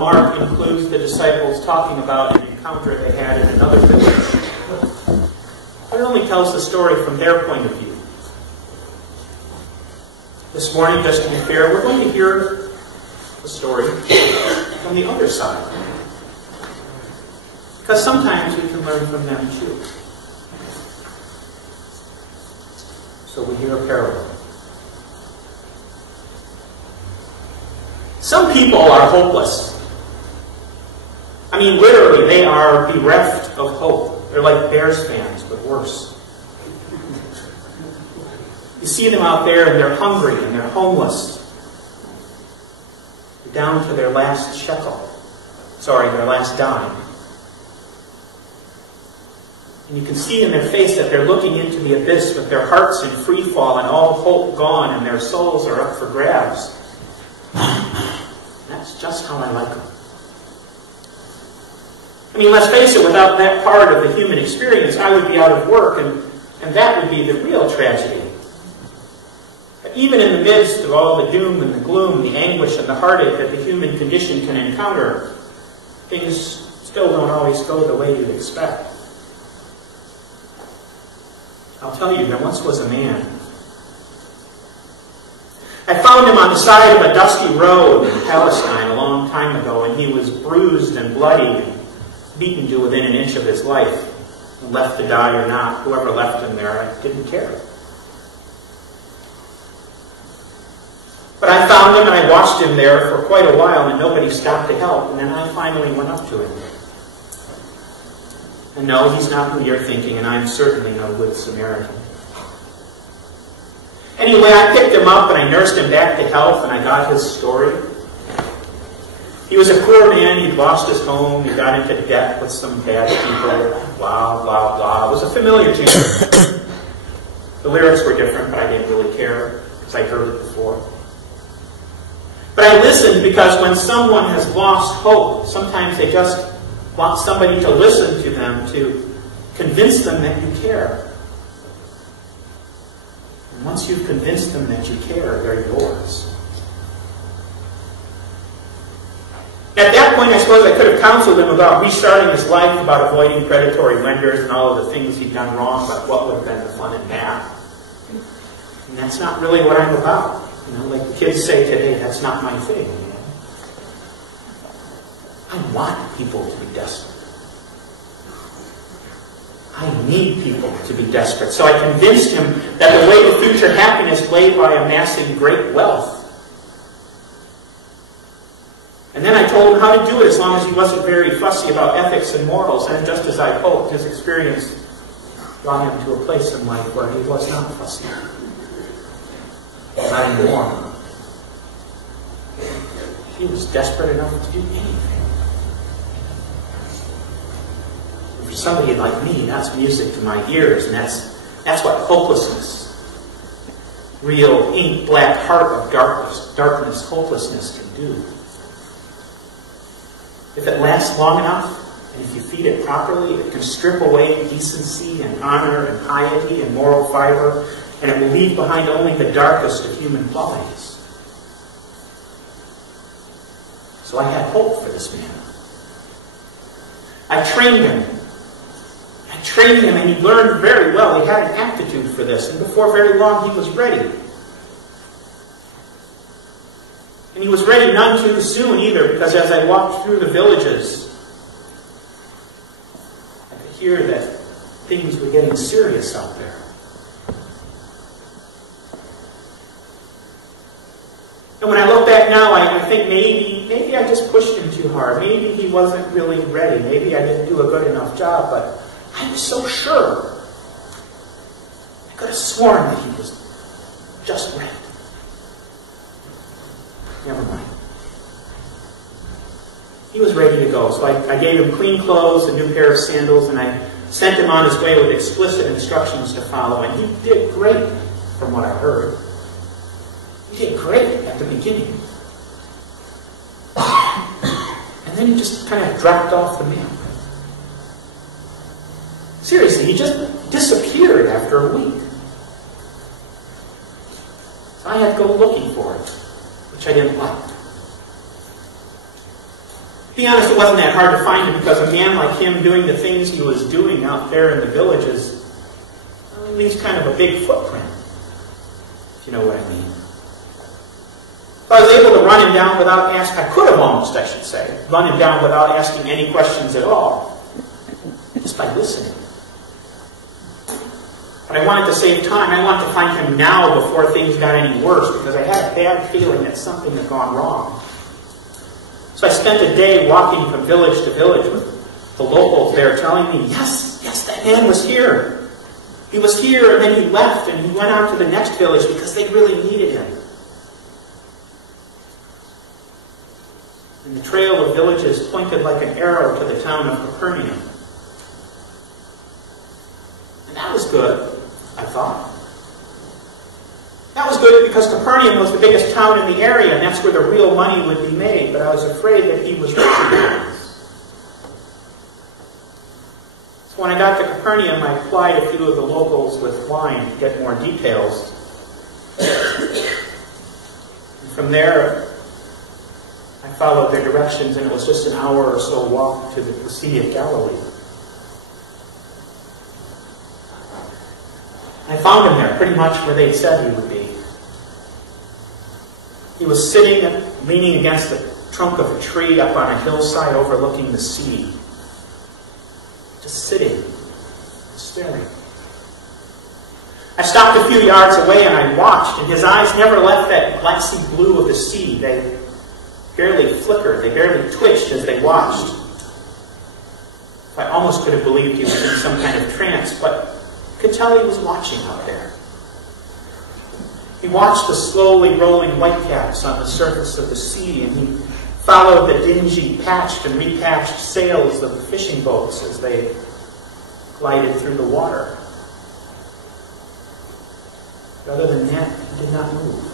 Mark includes the disciples talking about an encounter they had in another village. But it only tells the story from their point of view. This morning, just to be fair, we're going to hear the story from the other side. Because sometimes we can learn from them too. So we hear a parable. Some people are hopeless. I mean, literally, they are bereft of hope. They're like Bears fans, but worse. You see them out there and they're hungry and they're homeless. They're down to their last shekel. Their last dime. And you can see in their face that they're looking into the abyss with their hearts in free fall and all hope gone and their souls are up for grabs. That's just how I like them. I mean, let's face it, without that part of the human experience, I would be out of work, and that would be the real tragedy. But even in the midst of all the doom and the gloom, the anguish and the heartache that the human condition can encounter, things still don't always go the way you'd expect. I'll tell you, there once was a man. I found him on the side of a dusty road in Palestine a long time ago, and he was bruised and bloody and beaten to within an inch of his life. Left to die or not, whoever left him there, I didn't care. But I found him and I watched him there for quite a while, and nobody stopped to help, and then I finally went up to him. And no, he's not who you're thinking, and I'm certainly no good Samaritan. Anyway, I picked him up and I nursed him back to health, and I got his story. He was a poor man. He'd lost his home. He got into debt with some bad people. Blah, blah, blah. It was a familiar tune. The lyrics were different, but I didn't really care because I'd heard it before. But I listened because when someone has lost hope, sometimes they just want somebody to listen to them, to convince them that you care. And once you've convinced them that you care, they're yours. At that point, I suppose I could have counseled him about restarting his life, about avoiding predatory lenders and all of the things he'd done wrong, but what would have been the fun in that? And that's not really what I'm about. You know, like the kids say today, that's not my thing. You know? I want people to be desperate. I need people to be desperate. So I convinced him that the way to future happiness lay by amassing great wealth. And then I told him how to do it as long as he wasn't very fussy about ethics and morals. And just as I hoped, his experience brought him to a place in life where he was not fussy. Not anymore. He was desperate enough to do anything. And for somebody like me, that's music to my ears, and that's what hopelessness, real ink black heart of darkness, hopelessness can do. If it lasts long enough, and if you feed it properly, it can strip away decency and honor and piety and moral fiber, and it will leave behind only the darkest of human qualities. So I had hope for this man. I trained him. And he learned very well. He had an aptitude for this, and before very long he was ready. And he was ready none too soon either, because as I walked through the villages, I could hear that things were getting serious out there. And when I look back now, I think maybe I just pushed him too hard. Maybe he wasn't really ready. Maybe I didn't do a good enough job, but I was so sure. I could have sworn that he was just ready. Never mind. He was ready to go, so I gave him clean clothes, a new pair of sandals, and I sent him on his way with explicit instructions to follow, and he did great, from what I heard. He did great at the beginning. And then he just kind of dropped off the map. Seriously, he just disappeared after a week. So I had to go looking for it, which I didn't like. be honest, it wasn't that hard to find him, because a man like him doing the things he was doing out there in the villages leaves kind of a big footprint, if you know what I mean. So I was able to run him down without asking, I could have almost, I should say, run him down without asking any questions at all, just by listening. But I wanted to save time. I wanted to find him now before things got any worse, because I had a bad feeling that something had gone wrong. So I spent a day walking from village to village with the locals there telling me, yes, that man was here. He was here, and then he left, and he went on to the next village because they really needed him. And the trail of villages pointed like an arrow to the town of Capernaum. And that was good, I thought. That was good because Capernaum was the biggest town in the area, and that's where the real money would be made. But I was afraid that he was rich. So when I got to Capernaum, I plied a few of the locals with wine to get more details. And from there, I followed their directions, and it was just an hour or so walk to the Sea of Galilee. I found him there, pretty much where they said he would be. He was sitting, leaning against the trunk of a tree up on a hillside overlooking the sea. Just sitting, staring. I stopped a few yards away and I watched, and his eyes never left that glassy blue of the sea. They barely flickered, they barely twitched as they watched. I almost could have believed he was in some kind of trance, but I could tell he was watching out there. He watched the slowly rolling whitecaps on the surface of the sea, and he followed the dingy patched and repatched sails of the fishing boats as they glided through the water. But other than that, he did not move.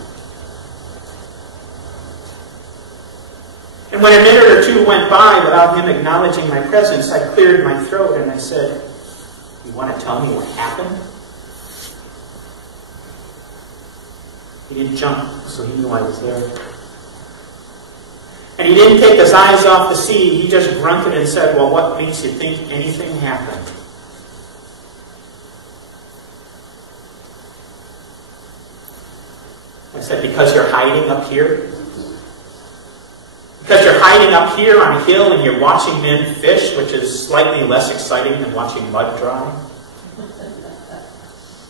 And when a minute or two went by without him acknowledging my presence, I cleared my throat and I said, "You want to tell me what happened?" He didn't jump, so he knew I was there. And he didn't take his eyes off the sea. He just grunted and said, "Well, what makes you think anything happened?" I said, "Because you're hiding up here? Because you're hiding up here on a hill and you're watching men fish, which is slightly less exciting than watching mud dry?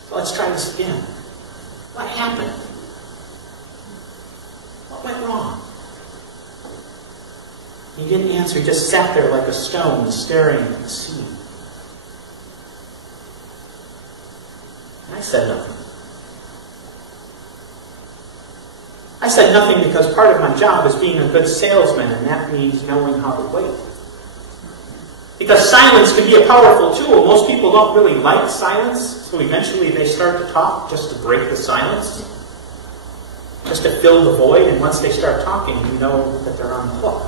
So let's try this again. What happened? What went wrong?" He didn't answer. He just sat there like a stone, staring at the sea. And I said nothing. I said nothing because part of my job is being a good salesman, and that means knowing how to wait. Because silence can be a powerful tool. Most people don't really like silence, so eventually they start to talk just to break the silence, just to fill the void, and once they start talking, you know that they're on the hook.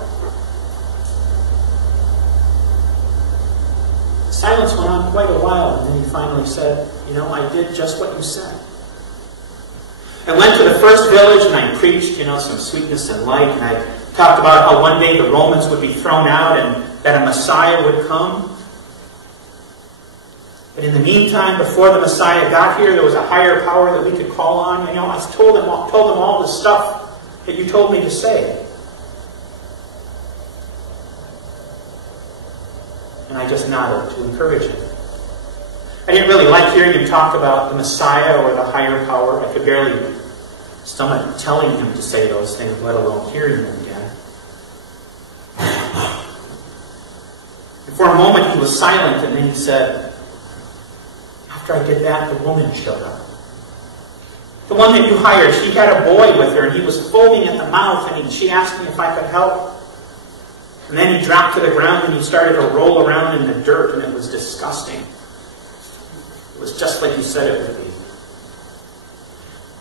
Silence went on quite a while, and then he finally said, "You know, I did just what you said. I went to the first village and I preached, some sweetness and light, and I talked about how one day the Romans would be thrown out and that a Messiah would come. But in the meantime, before the Messiah got here, there was a higher power that we could call on. I told them all the stuff that you told me to say." And I just nodded to encourage him. I didn't really like hearing him talk about the Messiah or the higher power. I could barely stomach telling him to say those things, let alone hearing them again. And for a moment he was silent, and then he said, "After I did that, the woman showed up. The one that you hired, she had a boy with her, and he was foaming at the mouth, and she asked me if I could help. And then he dropped to the ground and he started to roll around in the dirt, and it was disgusting. It was just like you said it would be.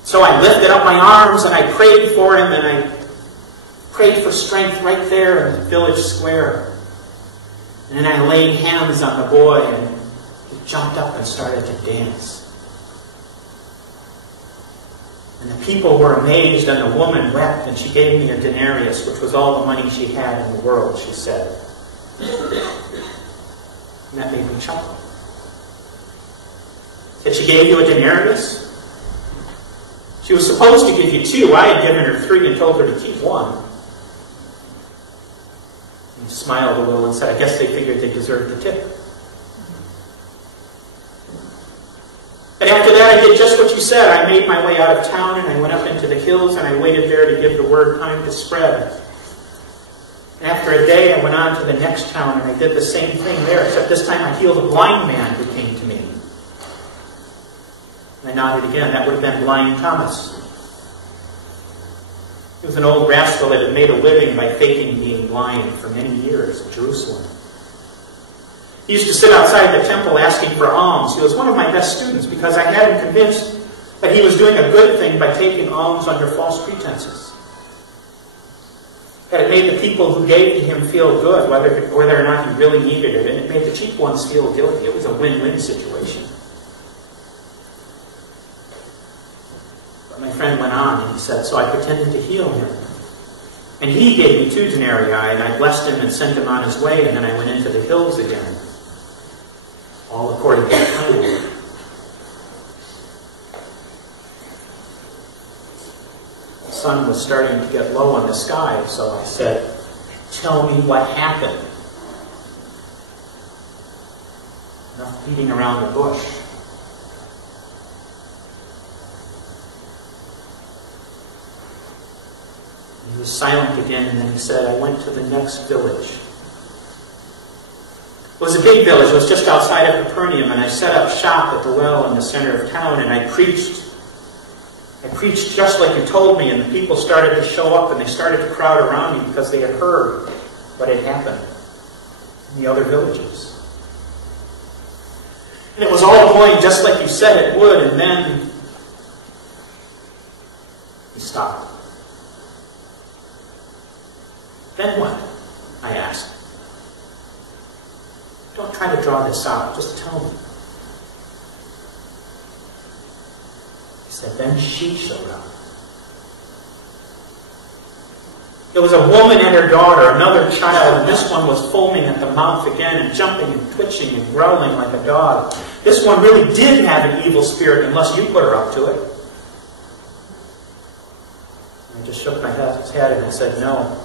So I lifted up my arms and I prayed for him, and I prayed for strength right there in the village square. And then I laid hands on the boy, and he jumped up and started to dance. And the people were amazed, and the woman wept, and she gave me a denarius, which was all the money she had in the world, she said. And that made me chuckle. That she gave you a denarius? She was supposed to give you 2. I had given her 3 and told her to keep 1. And smiled a little and said, I guess they figured they deserved the tip. And after that, I did just what you said. I made my way out of town, and I went up into the hills, and I waited there to give the word time to spread. And after a day, I went on to the next town, and I did the same thing there, except this time I healed a blind man who came to me. And I nodded again. That would have been Blind Thomas. He was an old rascal that had made a living by faking being blind for many years in Jerusalem. He used to sit outside the temple asking for alms. He was one of my best students because I had him convinced that he was doing a good thing by taking alms under false pretenses. That it made the people who gave to him feel good, whether or not he really needed it, and it made the cheap ones feel guilty. It was a win-win situation. But my friend went on and he said, so I pretended to heal him. And he gave me 2 denarii, and I blessed him and sent him on his way, and then I went into the hills again. All according to the plan. The sun was starting to get low in the sky, so I said, tell me what happened. Enough beating around the bush. He was silent again, and then he said, I went to the next village. It was a big village. It was just outside of Capernaum, and I set up shop at the well in the center of town, and I preached. I preached just like you told me, and the people started to show up, and they started to crowd around me because they had heard what had happened in the other villages. And it was all going just like you said it would, and then he stopped. Then what? I asked. Don't try to draw this out. Just tell me. He said, then she showed up. It was a woman and her daughter, another child, and this one was foaming at the mouth again and jumping and twitching and growling like a dog. This one really did have an evil spirit unless you put her up to it. And I just shook my head and I said, no.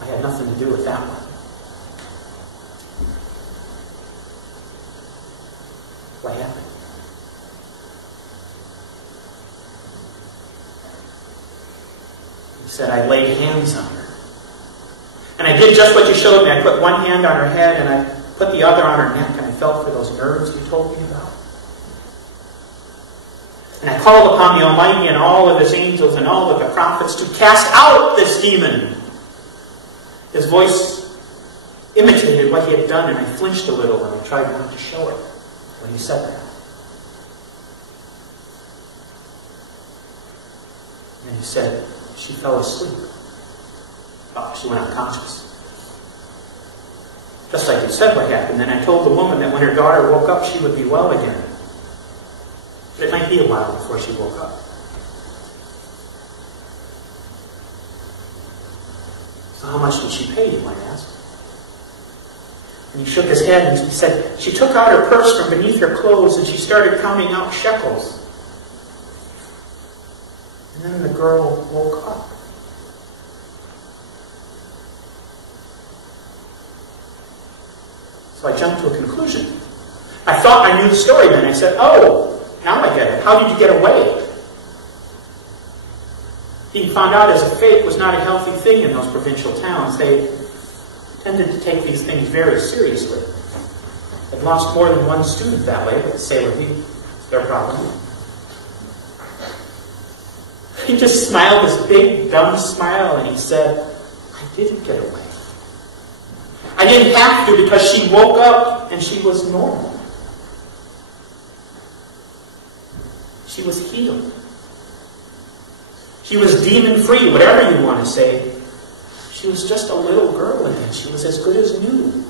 I had nothing to do with that one. What happened? He said, I laid hands on her. And I did just what you showed me. I put one hand on her head and I put the other on her neck, and I felt for those nerves you told me about. And I called upon the Almighty and all of His angels and all of the prophets to cast out this demon. His voice imitated what he had done, and I flinched a little and I tried not to show it when he said that. And he said, she fell asleep. Oh, she went unconscious. Just like you said what happened. Then I told the woman that when her daughter woke up, she would be well again. But it might be a while before she woke up. So how much did she pay you, I asked. And he shook his head and he said, she took out her purse from beneath her clothes and she started counting out shekels. And then the girl woke up. So I jumped to a conclusion. I thought I knew the story then. I said, oh, now I get it. How did you get away? Being found out as a fake was not a healthy thing in those provincial towns. They tended to take these things very seriously. They've lost more than one student that way, but say with me, it's their problem. He just smiled this big, dumb smile, and he said, I didn't get away. I didn't have to because she woke up and she was normal. She was healed. She was demon-free, whatever you want to say. She was just a little girl again. She was as good as new.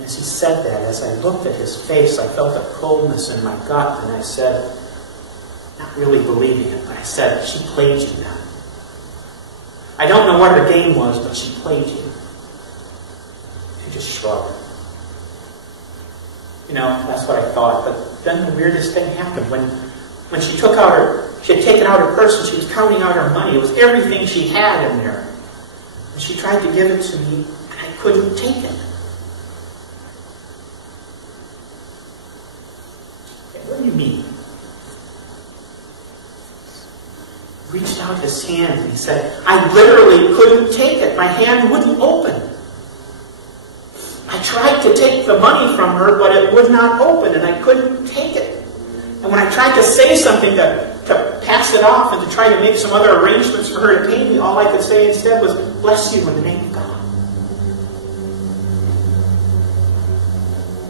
And as he said that, as I looked at his face, I felt a coldness in my gut, and I said, not really believing it, but I said, she played you then. I don't know what her game was, but she played you. She just shrugged. You know, that's what I thought. But then the weirdest thing happened. When she had taken out her purse and she was counting out her money. It was everything she had in there. And she tried to give it to me, and I couldn't take it. Okay, what do you mean? He reached out his hand and he said, I literally couldn't take it. My hand wouldn't open. I tried to take the money from her, but it would not open, and I couldn't take it. And when I tried to say something to pass it off and to try to make some other arrangements for her to pay me, all I could say instead was, bless you in the name of God.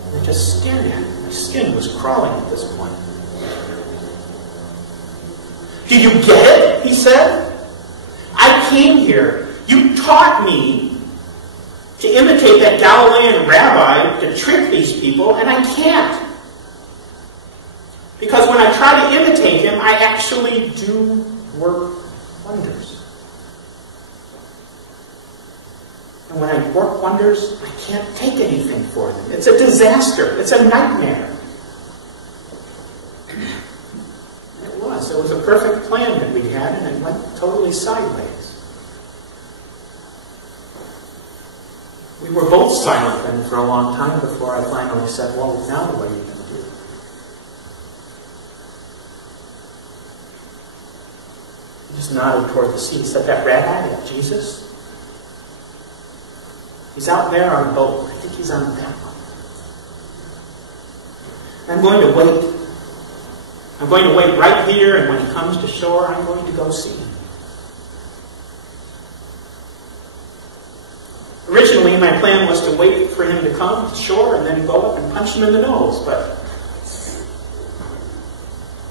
And I just stared at her. My skin was crawling at this point. Do you get it? He said. I came here. You taught me to imitate that Galilean rabbi, to trick these people, and I can't. Because when I try to imitate him, I actually do work wonders. And when I work wonders, I can't take anything for them. It's a disaster. It's a nightmare. It was. It was a perfect plan that we had, and it went totally sideways. We were both silent then for a long time before I finally said, well, now what are you going to do? He just nodded toward the sea. He said, that rabbi, that Jesus, he's out there on a boat. I think he's on that one. I'm going to wait. I'm going to wait right here, and when he comes to shore, I'm going to go see him. Originally, my plan was to wait for him to come to shore and then go up and punch him in the nose. But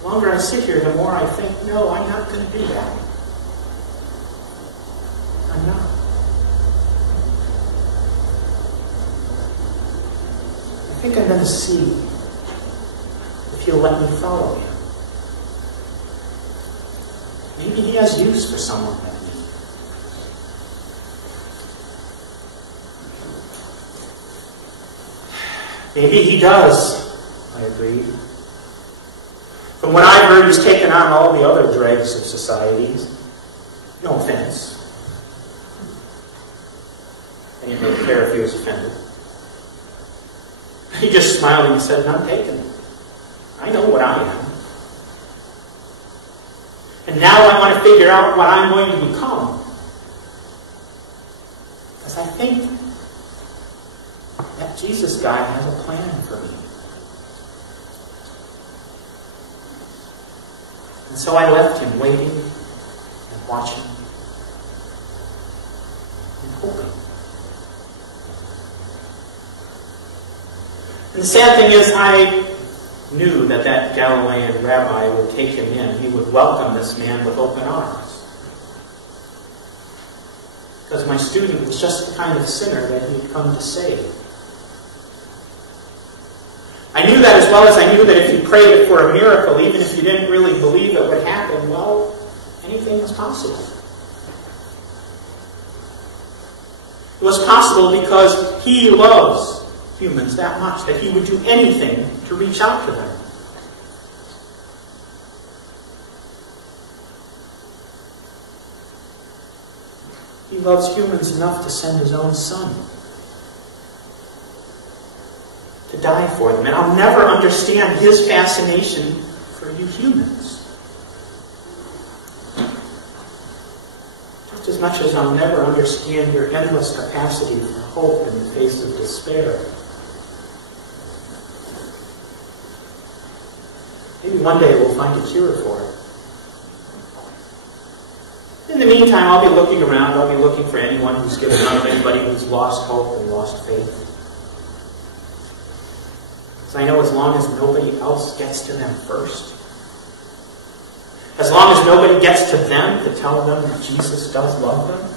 the longer I sit here, the more I think, no, I'm not going to do that. I'm not. I think I'm going to see if he'll let me follow him. Maybe he has use for someone like me. Maybe he does, I agreed. From what I've heard, he's taken on all the other dregs of society. No offense. I didn't really care if he was offended. He just smiled and said, none taken. I know what I am. And now I want to figure out what I'm going to become. Because I think that Jesus guy has a plan for me. And so I left him waiting and watching and hoping. And the sad thing is, I knew that that Galilean rabbi would take him in. He would welcome this man with open arms. Because my student was just the kind of sinner that he'd come to save. I knew that as well as I knew that if you prayed for a miracle, even if you didn't really believe it would happen, well, anything was possible. It was possible because he loves humans that much that he would do anything to reach out to them. He loves humans enough to send his own son to die for them. And I'll never understand his fascination for you humans. Just as much as I'll never understand your endless capacity for hope in the face of despair. Maybe one day we'll find a cure for it. In the meantime, I'll be looking around. I'll be looking for anyone who's given up, anybody who's lost hope and lost faith. Because I know as long as nobody else gets to them first, as long as nobody gets to them to tell them that Jesus does love them,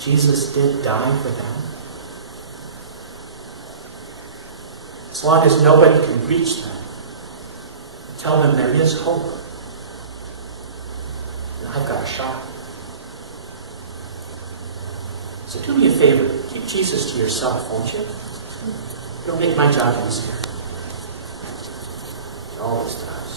Jesus did die for them, as long as nobody can reach them, tell them there is hope. And I've got a shot. So do me a favor. Keep Jesus to yourself, won't you? Don't make my job easier. He always does.